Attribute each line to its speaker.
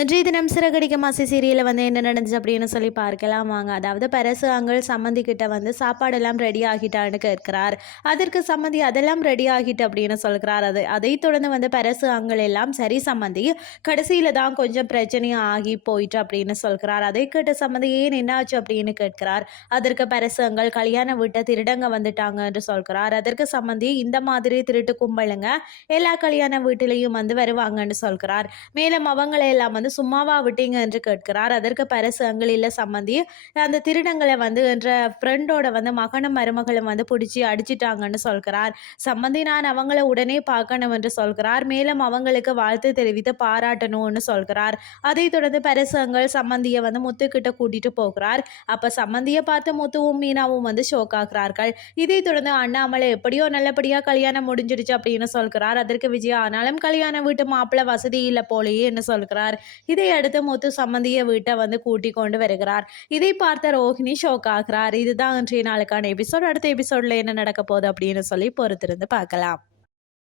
Speaker 1: இன்றைய தினம் சிறகடிக்க மாசி சீரியலில் வந்து என்ன நடந்துச்சு அப்படின்னு சொல்லி பார்க்கலாம். வாங்க அதாவது பரசு அங்கள் சம்மந்தி கிட்ட வந்து சாப்பாடெல்லாம் ரெடி ஆகிட்டான்னு கேட்கிறார். அதற்கு சம்மந்தி அதெல்லாம் ரெடி ஆகிட்டு அப்படின்னு சொல்கிறார். அது அதை தொடர்ந்து வந்து பரசு அங்கள் எல்லாம் சரி சம்மந்தி கடைசியில் தான் கொஞ்சம் பிரச்சனையாக ஆகி போயிட்டு அப்படின்னு சொல்கிறார். அதை கேட்ட சம்மந்தி ஏன் என்னாச்சு? அப்படின்னு கேட்கிறார். அதற்கு பரசு அங்கள் கல்யாண வீட்டை திருடங்க வந்துட்டாங்க என்று சொல்கிறார். அதற்கு சம்மந்தி இந்த மாதிரி திருட்டு கும்பலுங்க எல்லா கல்யாண வீட்டிலையும் வந்து வருவாங்கன்னு சொல்கிறார். மேலும் அவங்களை எல்லாம் வந்து சும்மாவா விட்டீங்க என்று கேட்கிறார். அதற்கு பரிசு அங்களில் சம்மந்தி அந்த திருடங்களை வந்து என்ற ஃப்ரெண்டோட வந்து மகனும் மருமகளும் வந்து பிடிச்சி அடிச்சிட்டாங்கன்னு சொல்கிறார். சம்மந்தி நான் அவங்கள உடனே பார்க்கணும் என்று சொல்கிறார். மேலும் அவங்களுக்கு வாழ்த்து தெரிவித்து பாராட்டணும்னு சொல்கிறார். அதை தொடர்ந்து பரிசு அங்கள் சம்மந்தியை வந்து முத்துக்கிட்ட கூட்டிட்டு போகிறார். அப்ப சம்மந்தியை பார்த்து முத்துவும் மீனாவும் வந்து ஷோக் ஆகிறார்கள். இதை தொடர்ந்து அண்ணாமலை எப்படியோ நல்லபடியா கல்யாணம் முடிஞ்சிடுச்சு அப்படின்னு சொல்கிறார். அதற்கு விஜயா ஆனாலும் கல்யாணம் வீட்டு மாப்பிள்ளை வசதி இல்லை போலயே என்று சொல்கிறார். இதை அடுத்து முத்து சம்மந்திய வீட்டை வந்து கூட்டிக் கொண்டு வருகிறார். இதை பார்த்த ரோஹிணி ஷோக் ஆகிறார். இதுதான் இன்றைய நாளுக்கான எபிசோட் அடுத்த எபிசோட்ல என்ன நடக்க போகுது அப்படின்னு சொல்லி பொறுத்திருந்து பார்க்கலாம்.